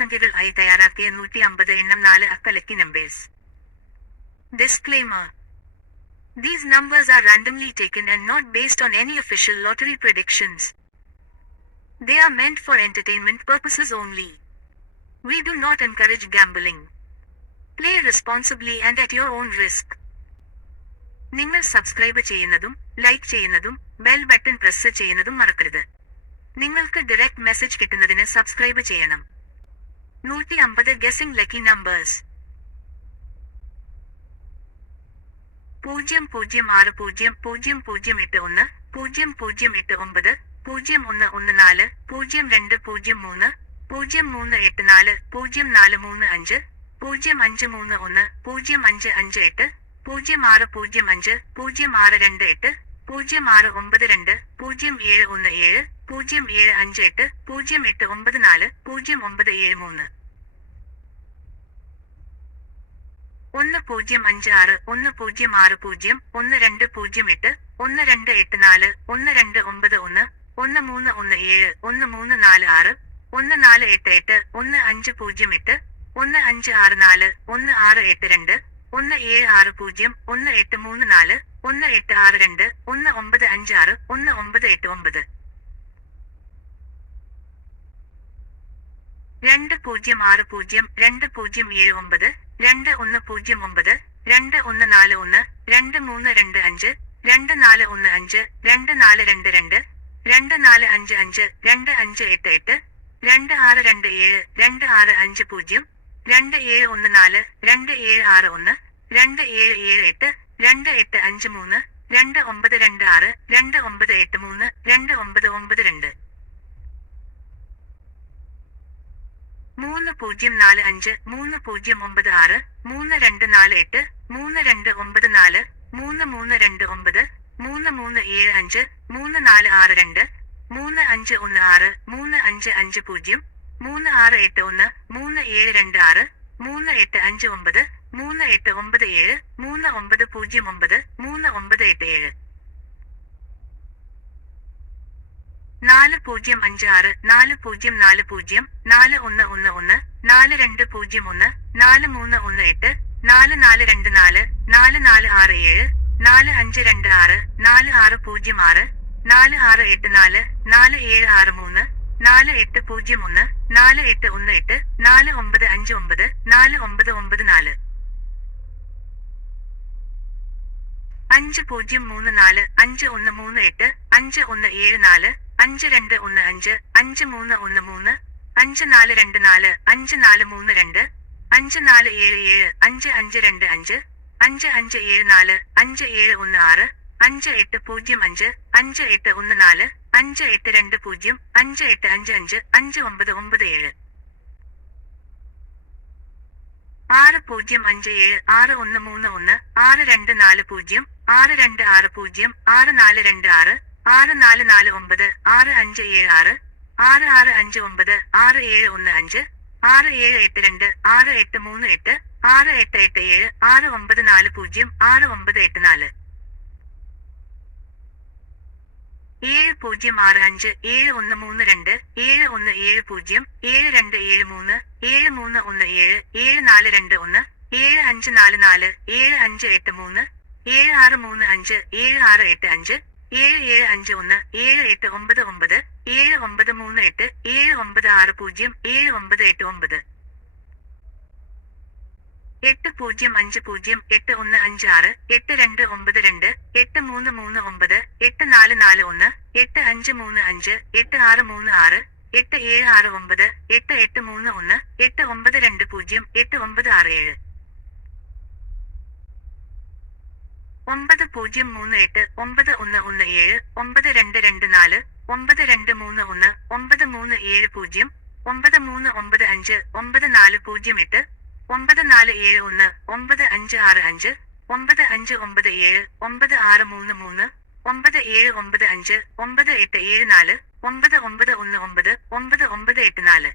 സംഖ്യകൾ ആയി തയ്യാറാക്കിയ നൂറ്റി അമ്പത് എണ്ണം നാല് അക്ക lucky numbers disclaimer These numbers are randomly taken and not based on any official lottery predictions. They are meant for entertainment purposes only. We do not encourage gambling. Play responsibly and at your own risk. നിങ്ങൾ subscribe ചെയ്യുന്നതും like ചെയ്യുന്നതും bell button press ചെയ്യുന്നതും മറക്കരുത് നിങ്ങൾക്ക് direct message കിട്ടുന്നതിന് subscribe ചെയ്യണം. നൂറ്റി അമ്പത് ഗസിംഗ് ലക്കി നമ്പേഴ്സ് പൂജ്യം പൂജ്യം ആറ് പൂജ്യം പൂജ്യം പൂജ്യം എട്ട് ഒന്ന് പൂജ്യം പൂജ്യം എട്ട് ഒമ്പത് പൂജ്യം ഒന്ന് ഒന്ന് നാല് പൂജ്യം രണ്ട് പൂജ്യം മൂന്ന് പൂജ്യം മൂന്ന് എട്ട് നാല് പൂജ്യം നാല് മൂന്ന് അഞ്ച് പൂജ്യം അഞ്ച് മൂന്ന് ഒന്ന് പൂജ്യം അഞ്ച് അഞ്ച് എട്ട് പൂജ്യം ആറ് പൂജ്യം അഞ്ച് പൂജ്യം ആറ് രണ്ട് എട്ട് പൂജ്യം ആറ് ഒമ്പത് രണ്ട് പൂജ്യം ഏഴ് ഒന്ന് ഏഴ് പൂജ്യം ഏഴ് അഞ്ച് എട്ട് പൂജ്യം എട്ട് ഒമ്പത് നാല് പൂജ്യം ഒമ്പത് ഏഴ് മൂന്ന്. ഒന്ന് പൂജ്യം അഞ്ച് ആറ് ഒന്ന് പൂജ്യം ആറ് പൂജ്യം ഒന്ന് രണ്ട് പൂജ്യം എട്ട് ഒന്ന് രണ്ട് എട്ട് നാല് ഒന്ന് രണ്ട് ഒമ്പത് ഒന്ന് ഒന്ന് മൂന്ന് ഒന്ന് ഏഴ് ഒന്ന് മൂന്ന് നാല് ആറ് ഒന്ന് നാല് എട്ട് എട്ട് ഒന്ന് അഞ്ച് പൂജ്യം എട്ട് ഒന്ന് അഞ്ച് ആറ് നാല് ഒന്ന് ആറ് എട്ട് രണ്ട് ഒന്ന് ഏഴ് ആറ് പൂജ്യം ഒന്ന് എട്ട് മൂന്ന് നാല് ഒന്ന് എട്ട് ആറ് രണ്ട് ഒന്ന് ഒമ്പത് അഞ്ച് ആറ് ഒന്ന് ഒമ്പത് എട്ട് ഒമ്പത്. രണ്ട് പൂജ്യം ആറ് പൂജ്യം രണ്ട് പൂജ്യം ഏഴ് ഒമ്പത് രണ്ട് ഒന്ന് പൂജ്യം ഒമ്പത് രണ്ട് ഒന്ന് നാല് ഒന്ന് രണ്ട് മൂന്ന് രണ്ട് അഞ്ച് രണ്ട് നാല് ഒന്ന് അഞ്ച് രണ്ട് നാല് രണ്ട് രണ്ട് രണ്ട് നാല് അഞ്ച് അഞ്ച് രണ്ട് അഞ്ച് എട്ട് എട്ട് രണ്ട് ആറ് രണ്ട് ഏഴ് രണ്ട് ആറ് അഞ്ച് പൂജ്യം രണ്ട് ഏഴ് ഒന്ന് നാല് രണ്ട് ഏഴ് ആറ് ഒന്ന് രണ്ട് ഏഴ് ഏഴ് എട്ട് രണ്ട് എട്ട് അഞ്ച് മൂന്ന് രണ്ട് ഒമ്പത് രണ്ട് ആറ് രണ്ട് ഒമ്പത് എട്ട് മൂന്ന് രണ്ട് ഒമ്പത് ഒമ്പത് രണ്ട്. മൂന്ന് പൂജ്യം നാല് അഞ്ച് മൂന്ന് പൂജ്യം ഒമ്പത് ആറ് മൂന്ന് രണ്ട് നാല് എട്ട് മൂന്ന് രണ്ട് ഒമ്പത് നാല് മൂന്ന് മൂന്ന് രണ്ട് ഒമ്പത് മൂന്ന് മൂന്ന് ഏഴ് അഞ്ച് മൂന്ന് നാല് ആറ് രണ്ട് മൂന്ന് അഞ്ച് ഒന്ന് ആറ് മൂന്ന് അഞ്ച് അഞ്ച് പൂജ്യം മൂന്ന് ആറ് എട്ട് ഒന്ന് മൂന്ന് ഏഴ് രണ്ട് ആറ് മൂന്ന് എട്ട് അഞ്ച് ഒമ്പത് മൂന്ന് എട്ട് ഒമ്പത് ഏഴ് മൂന്ന് ഒമ്പത് പൂജ്യം ഒമ്പത് മൂന്ന് ഒമ്പത് എട്ട് ഏഴ്. നാല് പൂജ്യം അഞ്ച് ആറ് നാല് പൂജ്യം നാല് പൂജ്യം നാല് ഒന്ന് ഒന്ന് ഒന്ന് നാല് രണ്ട് പൂജ്യം ഒന്ന് നാല് മൂന്ന് ഒന്ന് എട്ട് നാല് നാല് രണ്ട് നാല് നാല് നാല് ആറ് ഏഴ് നാല് അഞ്ച് രണ്ട് ആറ് നാല് ആറ് പൂജ്യം ആറ് നാല് ആറ് എട്ട് നാല് നാല് ഏഴ് ആറ് മൂന്ന് നാല് എട്ട് പൂജ്യം ഒന്ന് നാല് എട്ട് ഒന്ന് എട്ട് നാല് ഒമ്പത് അഞ്ച് ഒമ്പത് നാല് ഒമ്പത് ഒമ്പത് നാല്. അഞ്ച് പൂജ്യം മൂന്ന് നാല് അഞ്ച് ഒന്ന് മൂന്ന് എട്ട് അഞ്ച് ഒന്ന് ഏഴ് നാല് അഞ്ച് രണ്ട് ഒന്ന് അഞ്ച് അഞ്ച് മൂന്ന് ഒന്ന് മൂന്ന് അഞ്ച് നാല് രണ്ട് നാല് അഞ്ച് നാല് മൂന്ന് രണ്ട് അഞ്ച് നാല് ഏഴ് ഏഴ് അഞ്ച് അഞ്ച് രണ്ട് അഞ്ച് അഞ്ച് അഞ്ച് ഏഴ് നാല് അഞ്ച് ഏഴ് ഒന്ന് ആറ് അഞ്ച് എട്ട് പൂജ്യം അഞ്ച് അഞ്ച് എട്ട് ഒന്ന് നാല് അഞ്ച് എട്ട് രണ്ട് പൂജ്യം അഞ്ച് എട്ട് അഞ്ച് അഞ്ച് അഞ്ച് ഒമ്പത് ഒമ്പത് ഏഴ്. ആറ് പൂജ്യം അഞ്ച് ഏഴ് ആറ് ഒന്ന് മൂന്ന് ഒന്ന് ആറ് രണ്ട് നാല് പൂജ്യം ആറ് രണ്ട് ആറ് പൂജ്യം ആറ് നാല് രണ്ട് ആറ് ആറ് നാല് നാല് ഒമ്പത് ആറ് അഞ്ച് ഏഴ് ആറ് ആറ് ആറ് അഞ്ച് ഒമ്പത് ആറ് ഏഴ് ഒന്ന് അഞ്ച് ആറ് ഏഴ് എട്ട് രണ്ട് ആറ് എട്ട് മൂന്ന് എട്ട് ആറ് എട്ട് എട്ട് ഏഴ് ആറ് ഒമ്പത് നാല് പൂജ്യം ആറ് ഒമ്പത് എട്ട് നാല്. ഏഴ് പൂജ്യം ആറ് അഞ്ച് ഏഴ് ഒന്ന് മൂന്ന് രണ്ട് ഏഴ് ഒന്ന് ഏഴ് പൂജ്യം ഏഴ് രണ്ട് ഏഴ് മൂന്ന് ഏഴ് മൂന്ന് ഒന്ന് ഏഴ് ഏഴ് നാല് രണ്ട് ഒന്ന് ഏഴ് അഞ്ച് നാല് നാല് ഏഴ് അഞ്ച് എട്ട് മൂന്ന് ഏഴ് ആറ് മൂന്ന് അഞ്ച് ഏഴ് ആറ് എട്ട് അഞ്ച് ഏഴ് ഏഴ് അഞ്ച് ഒന്ന് ഏഴ് എട്ട് ഒമ്പത് ഒമ്പത് ഏഴ് ഒമ്പത് മൂന്ന് എട്ട് ഏഴ് ഒമ്പത് ആറ് പൂജ്യം ഏഴ് ഒമ്പത് എട്ട് ഒമ്പത് പൂജ്യം അഞ്ച് പൂജ്യം എട്ട് ഒന്ന് അഞ്ച് ആറ് എട്ട് രണ്ട് ഒമ്പത് രണ്ട് എട്ട് മൂന്ന് മൂന്ന് ഒമ്പത് എട്ട് നാല് നാല് ഒന്ന് എട്ട് അഞ്ച് മൂന്ന് അഞ്ച് എട്ട് ആറ് മൂന്ന് ആറ് എട്ട് ഏഴ് ആറ് ഒമ്പത് എട്ട് എട്ട് മൂന്ന് ഒന്ന് എട്ട് ഒമ്പത് രണ്ട് പൂജ്യം എട്ട് ഒമ്പത് ആറ് ഏഴ്. ഒമ്പത് പൂജ്യം മൂന്ന് എട്ട് ഒമ്പത് ഒന്ന് ഒന്ന് ഏഴ് ഒമ്പത് രണ്ട് രണ്ട് നാല് ഒമ്പത് രണ്ട് മൂന്ന് ഒന്ന് ഒമ്പത് മൂന്ന് ഏഴ് പൂജ്യം ഒമ്പത് മൂന്ന് ഒമ്പത് അഞ്ച് ഒമ്പത് നാല് പൂജ്യം എട്ട് ഒമ്പത് നാല് ഏഴ് ഒന്ന് ഒമ്പത് അഞ്ച് ആറ് അഞ്ച് ഒമ്പത് അഞ്ച് ഒമ്പത് ഏഴ് ഒമ്പത് ആറ് മൂന്ന് മൂന്ന് ഒമ്പത് ഏഴ് ഒമ്പത് അഞ്ച് ഒമ്പത് എട്ട് ഏഴ് നാല് ഒമ്പത് ഒമ്പത് ഒന്ന് ഒമ്പത് ഒമ്പത് ഒമ്പത് എട്ട് നാല്.